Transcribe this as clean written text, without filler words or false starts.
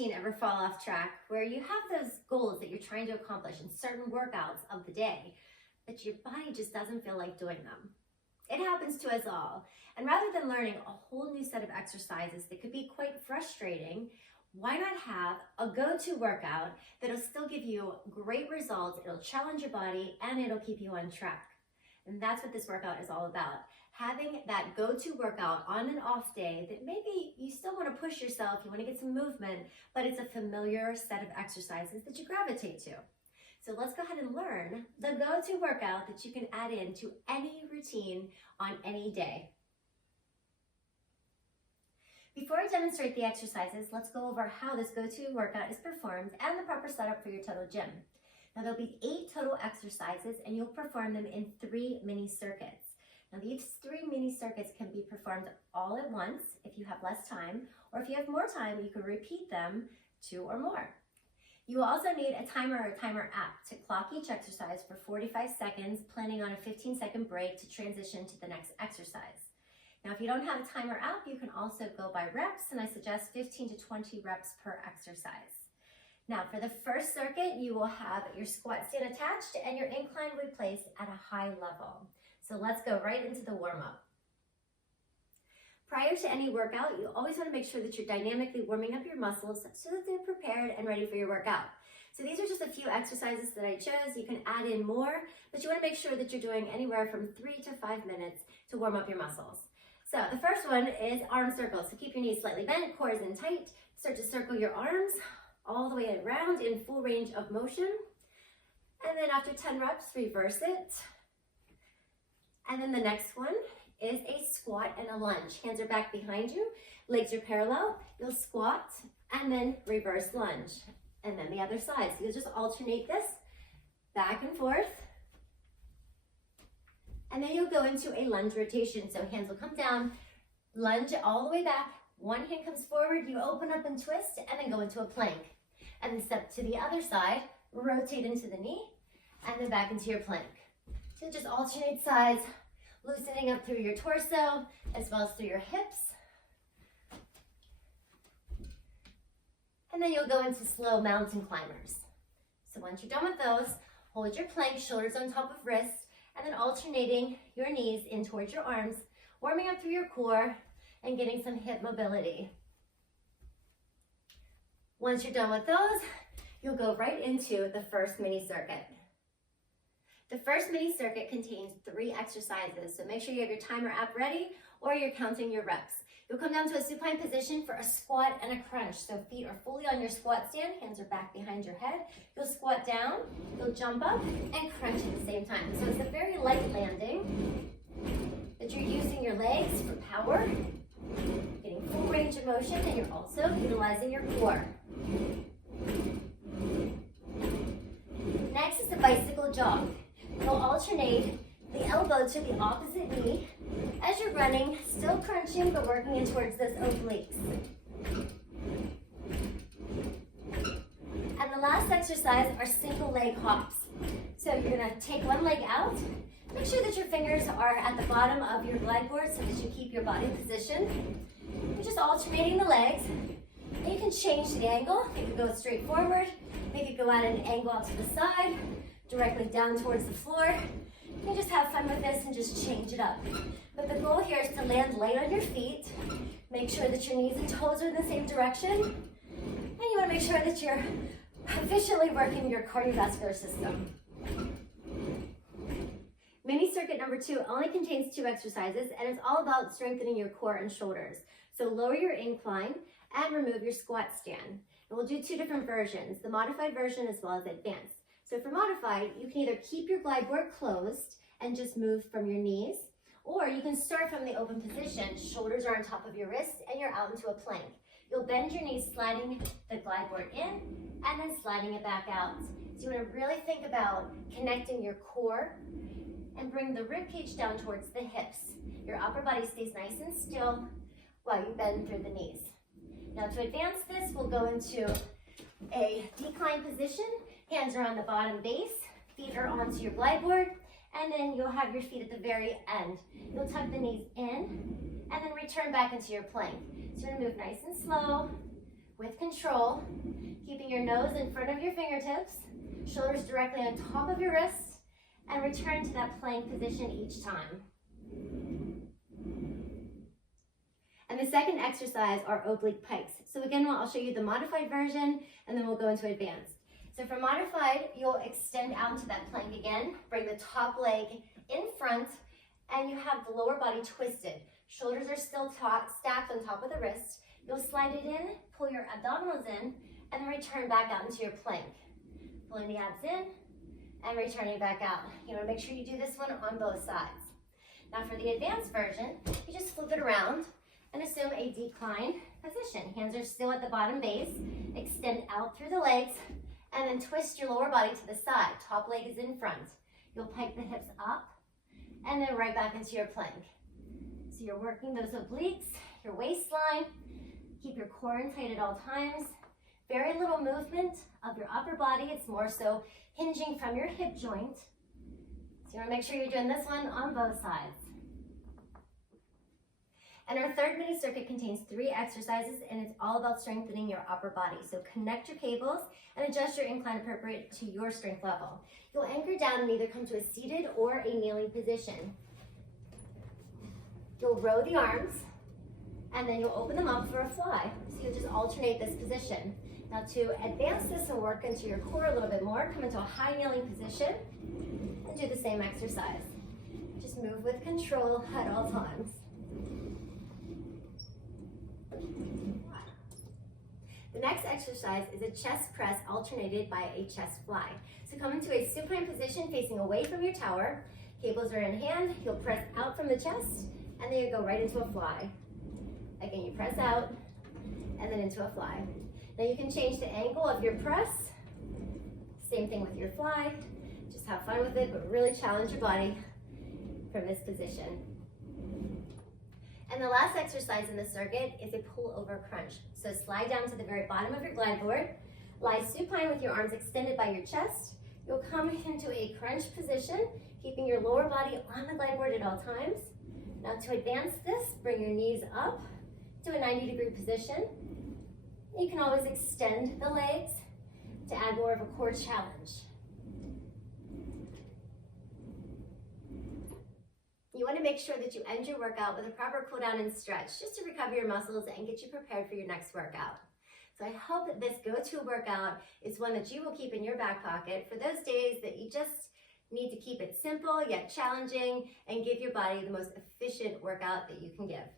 routine ever fall off track where you have those goals that you're trying to accomplish in certain workouts of the day, but your body just doesn't feel like doing them? It happens to us all. And rather than learning a whole new set of exercises that could be quite frustrating, why not have a go-to workout that'll still give you great results, it'll challenge your body, and it'll keep you on track? And that's what this workout is all about. Having that go-to workout on an off day that maybe you still want to push yourself, you want to get some movement, but it's a familiar set of exercises that you gravitate to. So let's go ahead and learn the go-to workout that you can add into any routine on any day. Before I demonstrate the exercises, let's go over how this go-to workout is performed and the proper setup for your total gym. Now there'll be 8 total exercises and you'll perform them in 3 mini circuits. Now these 3 mini circuits can be performed all at once if you have less time, or if you have more time, you can repeat them 2 or more. You will also need a timer or timer app to clock each exercise for 45 seconds, planning on a 15-second break to transition to the next exercise. Now, if you don't have a timer app, you can also go by reps, and I suggest 15 to 20 reps per exercise. Now, for the first circuit, you will have your squat stand attached and your incline will be placed at a high level. So let's go right into the warm-up. Prior to any workout, you always want to make sure that you're dynamically warming up your muscles so that they're prepared and ready for your workout. So these are just a few exercises that I chose. You can add in more, but you want to make sure that you're doing anywhere from 3 to 5 minutes to warm up your muscles. So the first one is arm circles. So keep your knees slightly bent, core is in tight. Start to circle your arms all the way around in full range of motion. And then after 10 reps, reverse it. And then the next one is a squat and a lunge. Hands are back behind you, legs are parallel. You'll squat and then reverse lunge. And then the other side. So you'll just alternate this back and forth. And then you'll go into a lunge rotation. So hands will come down, lunge all the way back. One hand comes forward, you open up and twist, and then go into a plank. And then step to the other side, rotate into the knee, and then back into your plank. So just alternate sides, loosening up through your torso, as well as through your hips. And then you'll go into slow mountain climbers. So once you're done with those, hold your plank, shoulders on top of wrists, and then alternating your knees in towards your arms, warming up through your core and getting some hip mobility. Once you're done with those, you'll go right into the first mini circuit. The first mini circuit contains 3 exercises, so make sure you have your timer app ready or you're counting your reps. You'll come down to a supine position for a squat and a crunch. So feet are fully on your squat stand, hands are back behind your head. You'll squat down, you'll jump up and crunch at the same time. So it's a very light landing that you're using your legs for power, getting full range of motion, and you're also utilizing your core. Next is the bicycle jog. You'll alternate the elbow to the opposite knee as you're running, still crunching, but working in towards those obliques. And the last exercise are single leg hops. So you're gonna take one leg out, make sure that your fingers are at the bottom of your glide board so that you keep your body positioned. You're just alternating the legs. And you can change the angle. You can go straight forward, make it go at an angle out to the side, directly down towards the floor. You can just have fun with this and just change it up. But the goal here is to land light on your feet. Make sure that your knees and toes are in the same direction. And you want to make sure that you're efficiently working your cardiovascular system. Mini circuit number 2 only contains 2 exercises, and it's all about strengthening your core and shoulders. So lower your incline and remove your squat stand. And we'll do 2 different versions, the modified version as well as advanced. So for modified, you can either keep your glide board closed and just move from your knees, or you can start from the open position, shoulders are on top of your wrists, and you're out into a plank. You'll bend your knees, sliding the glide board in, and then sliding it back out. So you want to really think about connecting your core and bring the rib cage down towards the hips. Your upper body stays nice and still while you bend through the knees. Now to advance this, we'll go into a decline position. Hands are on the bottom base, feet are onto your glide board, and then you'll have your feet at the very end. You'll tuck the knees in, and then return back into your plank. So you're gonna move nice and slow, with control, keeping your nose in front of your fingertips, shoulders directly on top of your wrists, and return to that plank position each time. And the second exercise are oblique pikes. So again, I'll show you the modified version, and then we'll go into advanced. So for modified, you'll extend out to that plank again, bring the top leg in front, and you have the lower body twisted. Shoulders are still stacked on top of the wrist. You'll slide it in, pull your abdominals in, and then return back out into your plank. Pulling the abs in, and returning back out. You want to make sure you do this one on both sides. Now for the advanced version, you just flip it around and assume a decline position. Hands are still at the bottom base. Extend out through the legs, and then twist your lower body to the side. Top leg is in front. You'll pike the hips up, and then right back into your plank. So you're working those obliques, your waistline. Keep your core in tight at all times. Very little movement of your upper body. It's more so hinging from your hip joint. So you want to make sure you're doing this one on both sides. And our third mini circuit contains 3 exercises, and it's all about strengthening your upper body. So connect your cables and adjust your incline appropriate to your strength level. You'll anchor down and either come to a seated or a kneeling position. You'll row the arms, and then you'll open them up for a fly. So you'll just alternate this position. Now to advance this and work into your core a little bit more, come into a high kneeling position and do the same exercise. Just move with control at all times. The next exercise is a chest press alternated by a chest fly. So come into a supine position facing away from your tower. Cables are in hand. You'll press out from the chest, and then you go right into a fly. Again, you press out and then into a fly. Now you can change the angle of your press. Same thing with your fly. Just have fun with it, but really challenge your body from this position. And the last exercise in the circuit is a pull-over crunch. So slide down to the very bottom of your glide board, lie supine with your arms extended by your chest. You'll come into a crunch position, keeping your lower body on the glide board at all times. Now to advance this, bring your knees up to a 90-degree position. You can always extend the legs to add more of a core challenge. You want to make sure that you end your workout with a proper cool down and stretch, just to recover your muscles and get you prepared for your next workout. So I hope that this go-to workout is one that you will keep in your back pocket for those days that you just need to keep it simple yet challenging and give your body the most efficient workout that you can give.